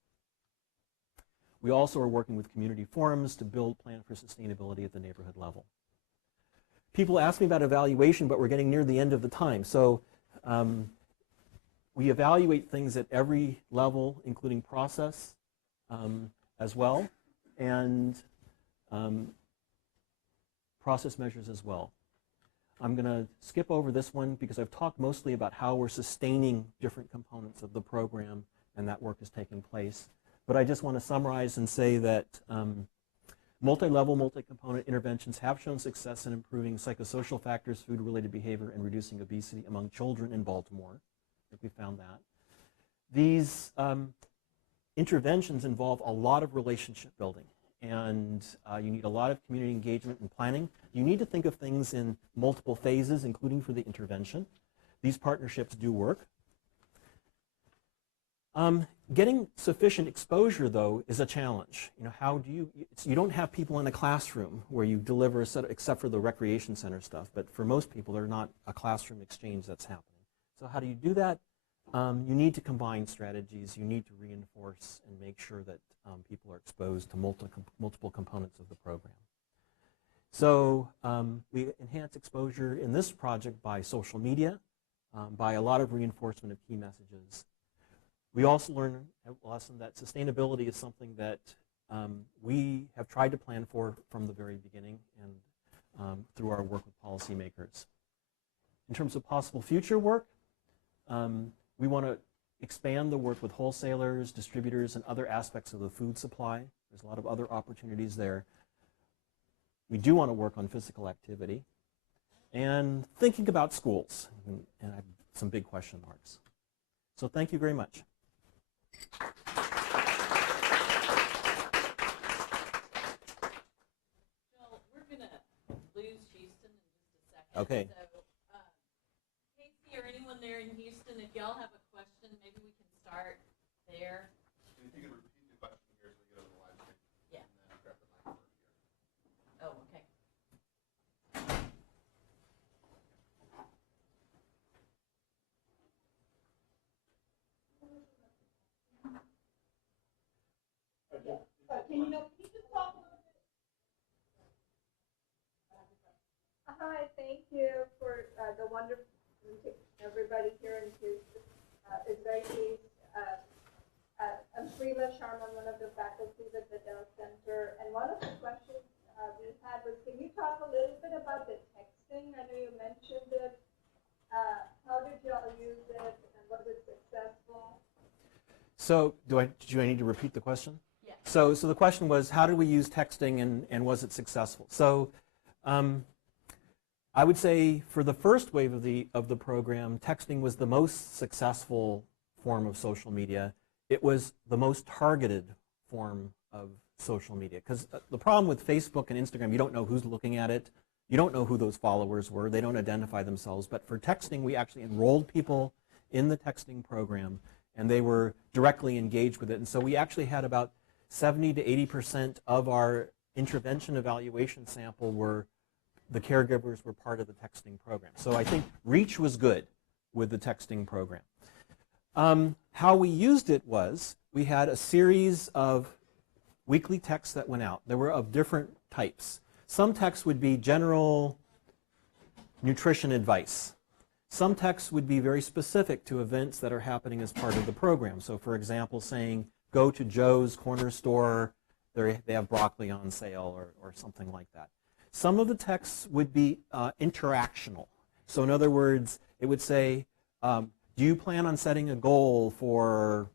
We also are working with community forums to build plan for sustainability at the neighborhood level. People ask me about evaluation, but we're getting near the end of the time. So we evaluate things at every level, including process as well, and process measures as well. I'm going to skip over this one because I've talked mostly about how we're sustaining different components of the program, and that work is taking place. But I just want to summarize and say that multi-level, multi-component interventions have shown success in improving psychosocial factors, food-related behavior, and reducing obesity among children in Baltimore. I think we found that. These interventions involve a lot of relationship building, and you need a lot of community engagement and planning. You need to think of things in multiple phases, including for the intervention. These partnerships do work. Getting sufficient exposure, though, is a challenge. You know, how do you don't have people in a classroom where you deliver a set, except for the recreation center stuff, but for most people, there's not a classroom exchange that's happening. So how do you do that? You need to combine strategies. You need to reinforce and make sure that people are exposed to multiple components of the program. So we enhance exposure in this project by social media, by a lot of reinforcement of key messages. We also learn a lesson that sustainability is something that we have tried to plan for from the very beginning and through our work with policymakers. In terms of possible future work, we want to expand the work with wholesalers, distributors, and other aspects of the food supply. There's a lot of other opportunities there. We do want to work on physical activity and thinking about schools, and I have some big question marks. So thank you very much. Joel, we're going to lose Houston in just a second. Okay. So, Casey or anyone there in Houston, if y'all have a question, maybe we can start there. If you could repeat the question here so we get on the live stream. Yeah. And then grab the mic over here. Oh, okay. Can you just talk a little bit? Hi, thank you for the wonderful presentation, everybody here in Houston. It's very pleased. I'm Srila Sharma, one of the faculty at the Dell Center, and one of the questions we had was, can you talk a little bit about the texting? I know you mentioned it. How did y'all use it, and was it successful? So do I need to repeat the question? Yeah. So the question was, how did we use texting and was it successful? So I would say for the first wave of the program, texting was the most successful form of social media. It was the most targeted form of social media, because the problem with Facebook and Instagram, you don't know who's looking at it. You don't know who those followers were. They don't identify themselves. But for texting, we actually enrolled people in the texting program, and they were directly engaged with it. And so we actually had about 70 to 80% of our intervention evaluation sample were the caregivers were part of the texting program. So I think reach was good with the texting program. How we used it was we had a series of weekly texts that went out. They were of different types. Some texts would be general nutrition advice. Some texts would be very specific to events that are happening as part of the program. So for example, saying, go to Joe's Corner Store, they have broccoli on sale, or something like that. Some of the texts would be interactional. So in other words, it would say, do you plan on setting a goal for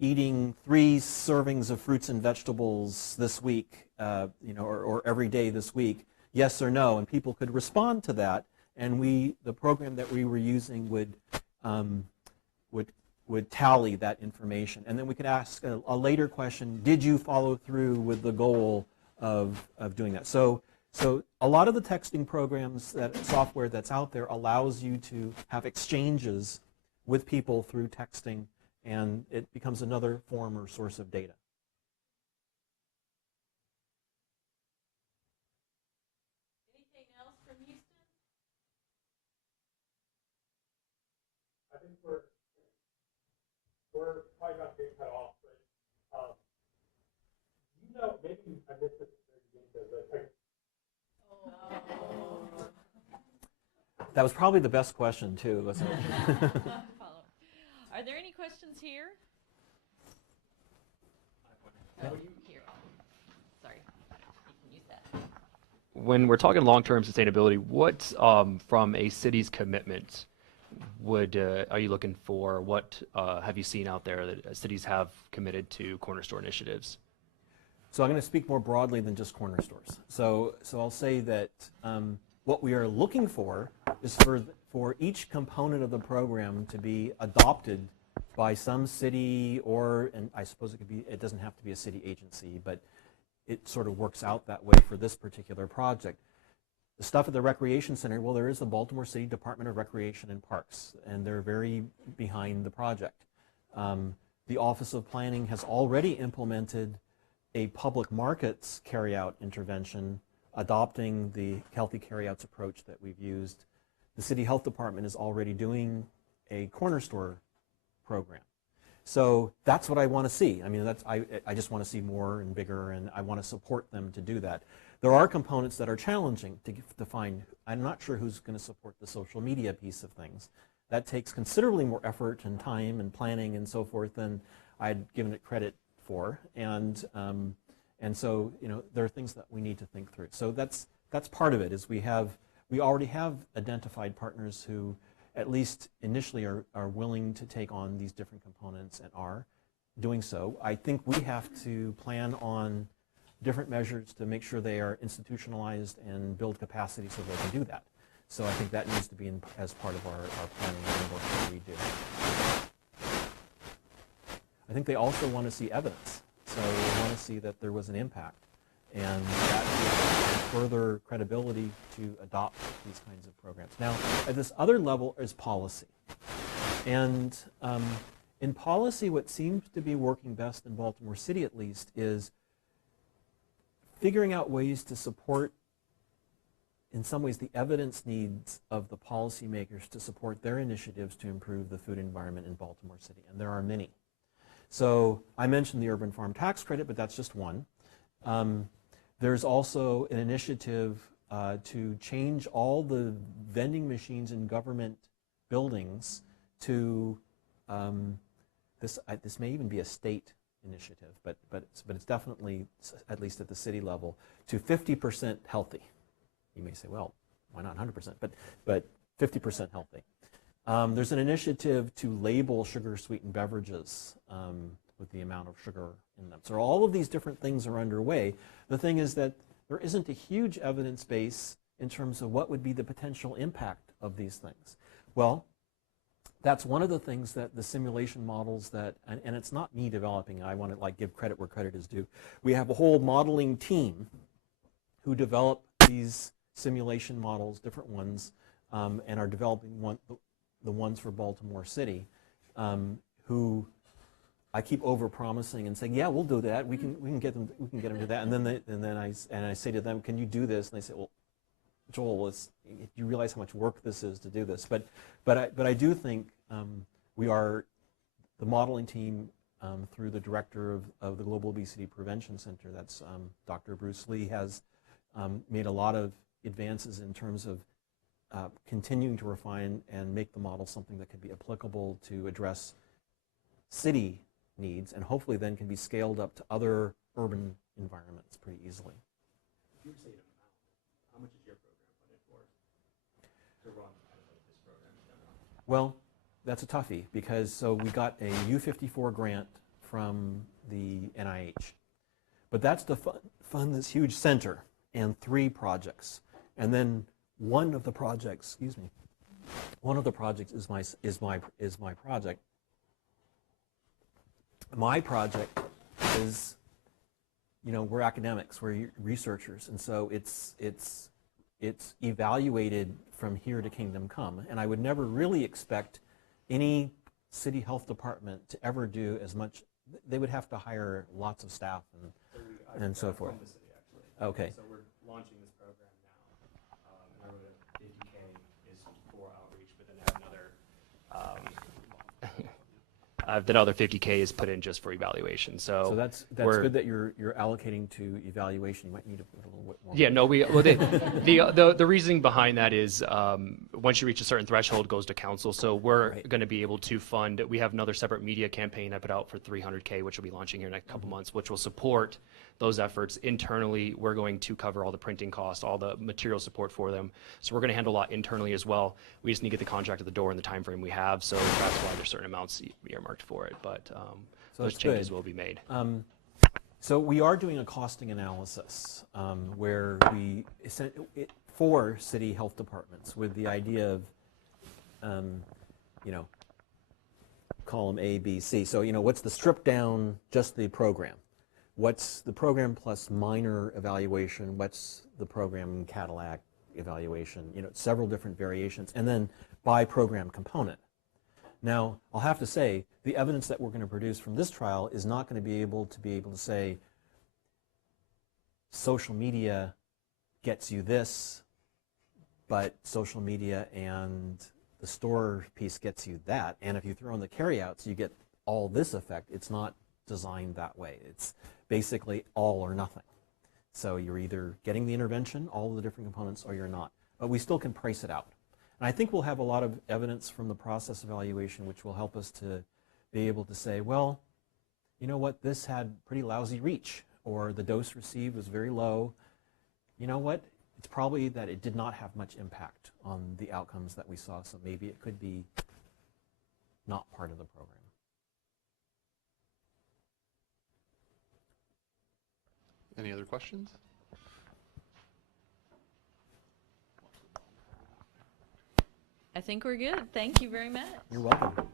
eating 3 servings of fruits and vegetables this week, or every day this week? Yes or no? And people could respond to that. And the program that we were using would tally that information. And then we could ask a later question, did you follow through with the goal of doing that? So a lot of the texting programs, software that's out there allows you to have exchanges with people through texting, and it becomes another form or source of data. Anything else from Houston? I think we're probably not getting cut off, but maybe I missed it at the beginning of the text. That was probably the best question too, wasn't it? Are there any questions here? Here. Sorry. You can use that. when we're talking long-term sustainability, what from a city's commitment are you looking for? What have you seen out there that cities have committed to corner store initiatives? So I'm going to speak more broadly than just corner stores. So I'll say that what we are looking for is for each component of the program to be adopted by some city, and I suppose it doesn't have to be a city agency, but it sort of works out that way for this particular project. The stuff at the recreation center, well, there is the Baltimore City Department of Recreation and Parks, and they're very behind the project. The Office of Planning has already implemented a public markets carryout intervention, adopting the healthy carryouts approach that we've used. The City Health Department is already doing a corner store program. So that's what I want to see. I mean, I just want to see more and bigger, and I want to support them to do that. There are components that are challenging to find. I'm not sure who's going to support the social media piece of things. That takes considerably more effort and time and planning and so forth than I'd given it credit for. And so, you know, there are things that we need to think through. So that's part of it. Is we already have identified partners who, at least initially, are willing to take on these different components and are doing so. I think we have to plan on different measures to make sure they are institutionalized and build capacity so they can do that. So I think that needs to be as part of our planning and work that we do. I think they also want to see evidence. So they want to see that there was an impact, and that gives further credibility to adopt these kinds of programs. Now, at this other level is policy. And in policy, what seems to be working best in Baltimore City, at least, is figuring out ways to support, in some ways, the evidence needs of the policymakers to support their initiatives to improve the food environment in Baltimore City, and there are many. So I mentioned the urban farm tax credit, but that's just one. There's also an initiative to change all the vending machines in government buildings to, this may even be a state initiative, but it's definitely, at least at the city level, to 50% healthy. You may say, well, why not 100%? But 50% healthy. There's an initiative to label sugar-sweetened beverages with the amount of sugar in them. So all of these different things are underway. The thing is that there isn't a huge evidence base in terms of what would be the potential impact of these things. Well, that's one of the things that the simulation models that, and it's not me developing, I want to give credit where credit is due. We have a whole modeling team who develop these simulation models, different ones, and are developing the ones for Baltimore City, who I keep over-promising and saying, yeah, we'll do that. We can get them to that. And then I say to them, can you do this? And they say, well, Joel, you realize how much work this is to do this. But I do think the modeling team through the director of the Global Obesity Prevention Center, that's Dr. Bruce Lee, has made a lot of advances in terms of continuing to refine and make the model something that could be applicable to address city needs, and hopefully then can be scaled up to other urban environments pretty easily. You're saying how much is your program funded for to run this program in general? Well, that's a toughie, because so we got a U54 grant from the NIH, but that's to fund this huge center and 3 projects, and then one of the projects is my project. My project is, we're academics, we're researchers, and so it's evaluated from here to kingdom come. And I would never really expect any city health department to ever do as much. They would have to hire lots of staff and so forth. From the city, actually. Okay. So we're launching this program now. And I wrote a 50K is for outreach, but then I have another. The other 50K is put in just for evaluation. So So that's good that you're allocating to evaluation. You might need to put a little more. Yeah, no, the reasoning behind that is once you reach a certain threshold, it goes to council. So we're Right. going to be able to fund. We have another separate media campaign I put out for $300K, which will be launching here in the next couple months, which will support those efforts. Internally, we're going to cover all the printing costs, all the material support for them. So we're going to handle a lot internally as well. We just need to get the contract at the door in the time frame we have. So that's why there's certain amounts earmarked for it. But those that's changes good. will be made. So we are doing a costing analysis where we for city health departments with the idea of, you know, column A, B, C. So, you know, what's the strip down, just the program? What's the program plus minor evaluation? What's the program Cadillac evaluation? You know, several different variations, and then by program component. Now, I'll have to say, the evidence that we're going to produce from this trial is not going to be able to say, social media gets you this, but social media and the store piece gets you that. And if you throw in the carryouts, you get all this effect. It's not designed that way. It's basically all or nothing. So you're either getting the intervention, all of the different components, or you're not. But we still can price it out. And I think we'll have a lot of evidence from the process evaluation which will help us to be able to say, well, you know what, this had pretty lousy reach, or the dose received was very low. You know what, it's probably that it did not have much impact on the outcomes that we saw, so maybe it could be not part of the program. Any other questions? I think we're good. Thank you very much. You're welcome.